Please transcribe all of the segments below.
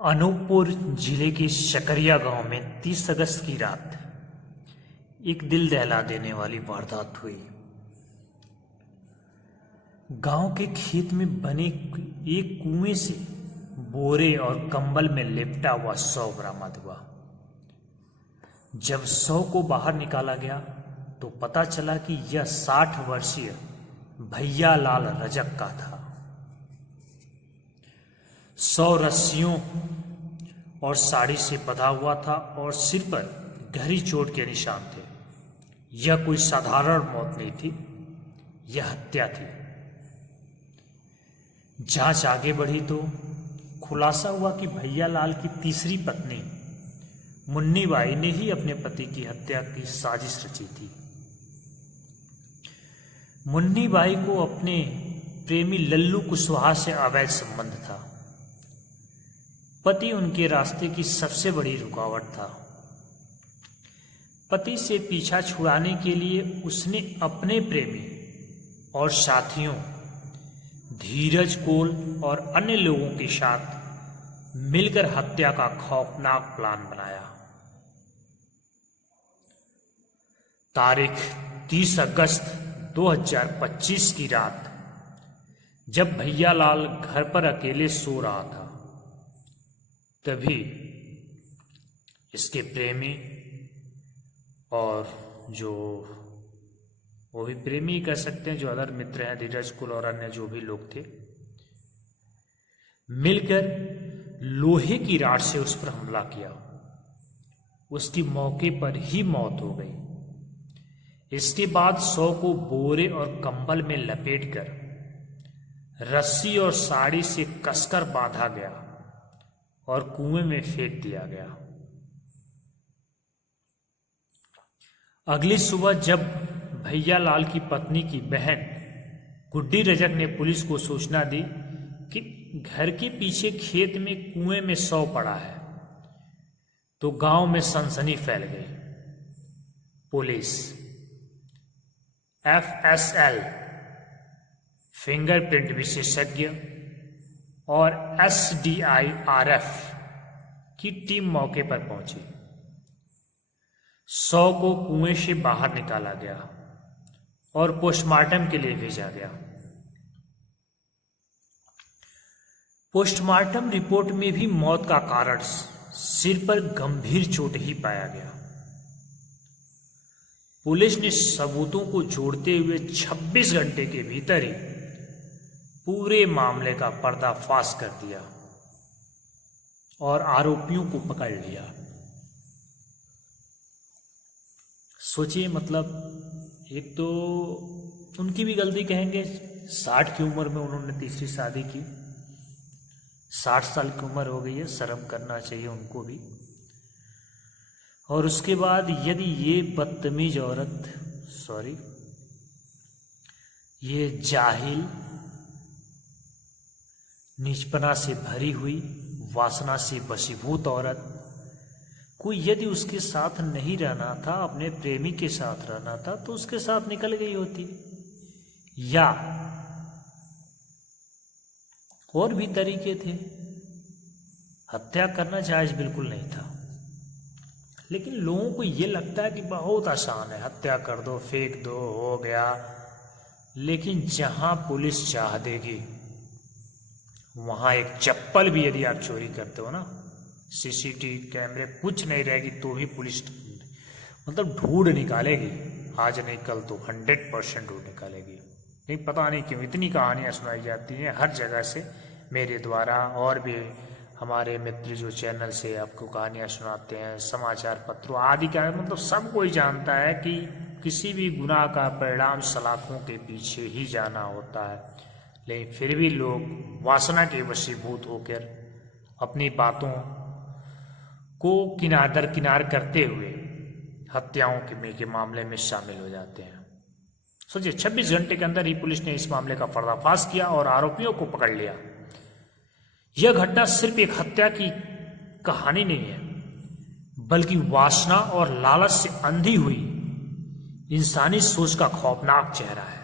अनूपपुर जिले के शकरिया गांव में 30 अगस्त की रात एक दिल दहला देने वाली वारदात हुई। गांव के खेत में बने एक कुएं से बोरे और कंबल में लिपटा हुआ शव बरामद हुआ। जब शव को बाहर निकाला गया तो पता चला कि यह 60 वर्षीय भैया लाल रजक का था। 100 रस्सियों और साड़ी से बंधा हुआ था और सिर पर गहरी चोट के निशान थे। यह कोई साधारण मौत नहीं थी, यह हत्या थी। जांच आगे बढ़ी तो खुलासा हुआ कि भैया लाल की तीसरी पत्नी मुन्नी बाई ने ही अपने पति की हत्या की साजिश रची थी। मुन्नी बाई को अपने प्रेमी लल्लू कुशवाहा से अवैध संबंध था। पति उनके रास्ते की सबसे बड़ी रुकावट था। पति से पीछा छुड़ाने के लिए उसने अपने प्रेमी और साथियों धीरज कोल और अन्य लोगों के साथ मिलकर हत्या का खौफनाक प्लान बनाया। तारीख 30 अगस्त 2025 की रात जब भैया लाल घर पर अकेले सो रहा था, तभी इसके प्रेमी और जो वो भी प्रेमी कह सकते हैं, जो अदर मित्र हैं धीरज कुल और अन्य जो भी लोग थे, मिलकर लोहे की राड से उस पर हमला किया। उसकी मौके पर ही मौत हो गई। इसके बाद शव को बोरे और कंबल में लपेटकर रस्सी और साड़ी से कसकर बांधा गया और कुएं में फेंक दिया गया। अगली सुबह जब भैया लाल की पत्नी की बहन गुड्डी रजक ने पुलिस को सूचना दी कि घर के पीछे खेत में कुएं में शव पड़ा है, तो गांव में सनसनी फैल गई। पुलिस, FSL फिंगरप्रिंट विशेषज्ञ और SDIRF की टीम मौके पर पहुंची। शव को कुएं से बाहर निकाला गया और पोस्टमार्टम के लिए भेजा गया। पोस्टमार्टम रिपोर्ट में भी मौत का कारण सिर पर गंभीर चोट ही पाया गया। पुलिस ने सबूतों को जोड़ते हुए 26 घंटे के भीतर ही पूरे मामले का पर्दाफाश कर दिया और आरोपियों को पकड़ लिया। सोचिए, मतलब एक तो उनकी भी गलती कहेंगे, 60 की उम्र में उन्होंने तीसरी शादी की। 60 साल की उम्र हो गई है, शर्म करना चाहिए उनको भी। और उसके बाद यदि ये बदतमीज औरत, ये जाहिल, नीचपना से भरी हुई, वासना से वशीभूत औरत कोई यदि उसके साथ नहीं रहना था, अपने प्रेमी के साथ रहना था, तो उसके साथ निकल गई होती। या और भी तरीके थे। हत्या करना जायज बिल्कुल नहीं था, लेकिन लोगों को ये लगता है कि बहुत आसान है, हत्या कर दो, फेंक दो, हो गया। लेकिन जहां पुलिस चाह देगी वहां एक चप्पल भी यदि आप चोरी करते हो ना, CCTV कैमरे कुछ नहीं रहेगी तो भी पुलिस मतलब ढूंढ निकालेगी। आज नहीं कल तो 100% ढूंढ निकालेगी। नहीं, पता नहीं क्यों इतनी कहानियां सुनाई जाती हैं हर जगह से मेरे द्वारा, और भी हमारे मित्र जो चैनल से आपको कहानियां सुनाते हैं, समाचार पत्रों आदि का, मतलब सब कोई जानता है कि किसी भी गुनाह का परिणाम सलाखों के पीछे ही जाना होता है। लेकिन फिर भी लोग वासना के वशीभूत होकर अपनी बातों को किनार दर किनार करते हुए हत्याओं के मामले में शामिल हो जाते हैं। सोचिए, 26 घंटे के अंदर ही पुलिस ने इस मामले का पर्दाफाश किया और आरोपियों को पकड़ लिया। यह घटना सिर्फ एक हत्या की कहानी नहीं है, बल्कि वासना और लालच से अंधी हुई इंसानी सोच का खौफनाक चेहरा है।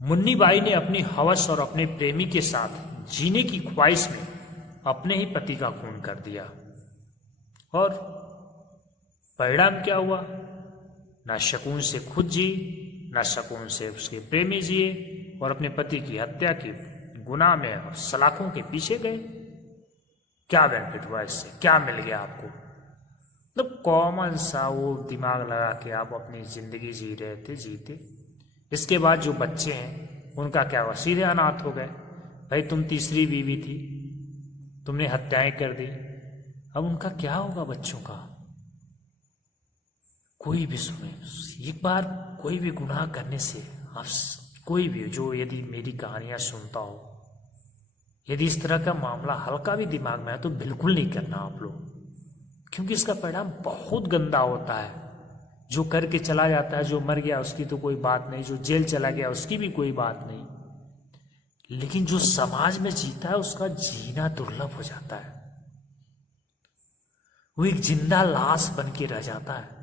मुन्नी बाई ने अपनी हवस और अपने प्रेमी के साथ जीने की ख्वाहिश में अपने ही पति का खून कर दिया। और परिणाम क्या हुआ? ना शकुन से खुद जी, ना शकुन से उसके प्रेमी जिए, और अपने पति की हत्या की गुनाह में और सलाखों के पीछे गए। क्या बेनिफिट हुआ इससे? क्या मिल गया आपको? मतलब कॉमन सा वो दिमाग लगा के आप अपनी जिंदगी जी रहे थे, जीते। इसके बाद जो बच्चे हैं उनका क्या हुआ? सीधे अनाथ हो गए। भाई तुम तीसरी बीवी थी, तुमने हत्याएं कर दी, अब उनका क्या होगा बच्चों का? कोई भी सुने, एक बार कोई भी गुनाह करने से आप कोई भी जो यदि मेरी कहानियां सुनता हो, यदि इस तरह का मामला हल्का भी दिमाग में है तो बिल्कुल नहीं करना आप लोग, क्योंकि इसका परिणाम बहुत गंदा होता है। जो करके चला जाता है, जो मर गया उसकी तो कोई बात नहीं, जो जेल चला गया उसकी भी कोई बात नहीं, लेकिन जो समाज में जीता है उसका जीना दुर्लभ हो जाता है। वो एक जिंदा लाश बन के रह जाता है।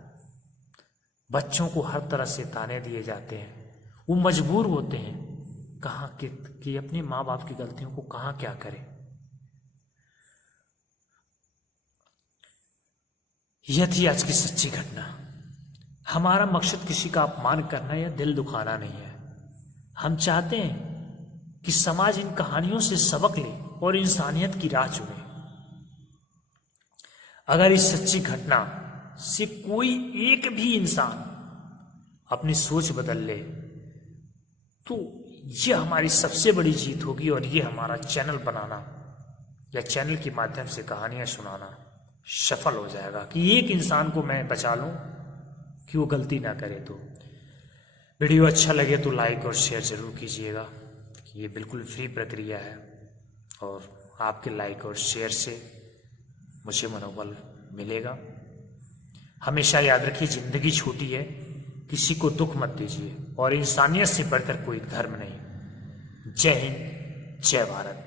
बच्चों को हर तरह से ताने दिए जाते हैं, वो मजबूर होते हैं कहाँ कि अपने माँ बाप की गलतियों को कहाँ क्या करें। यह थी आज की सच्ची घटना। हमारा मकसद किसी का अपमान करना या दिल दुखाना नहीं है। हम चाहते हैं कि समाज इन कहानियों से सबक ले और इंसानियत की राह चुने। अगर इस सच्ची घटना से कोई एक भी इंसान अपनी सोच बदल ले तो यह हमारी सबसे बड़ी जीत होगी, और यह हमारा चैनल बनाना या चैनल के माध्यम से कहानियां सुनाना सफल हो जाएगा कि एक इंसान को मैं बचा लूं कि वो गलती ना करे। तो वीडियो अच्छा लगे तो लाइक और शेयर जरूर कीजिएगा। ये बिल्कुल फ्री प्रक्रिया है, और आपके लाइक और शेयर से मुझे मनोबल मिलेगा। हमेशा याद रखिए, जिंदगी छोटी है, किसी को दुख मत दीजिए, और इंसानियत से बढ़कर कोई धर्म नहीं। जय हिंद, जय भारत।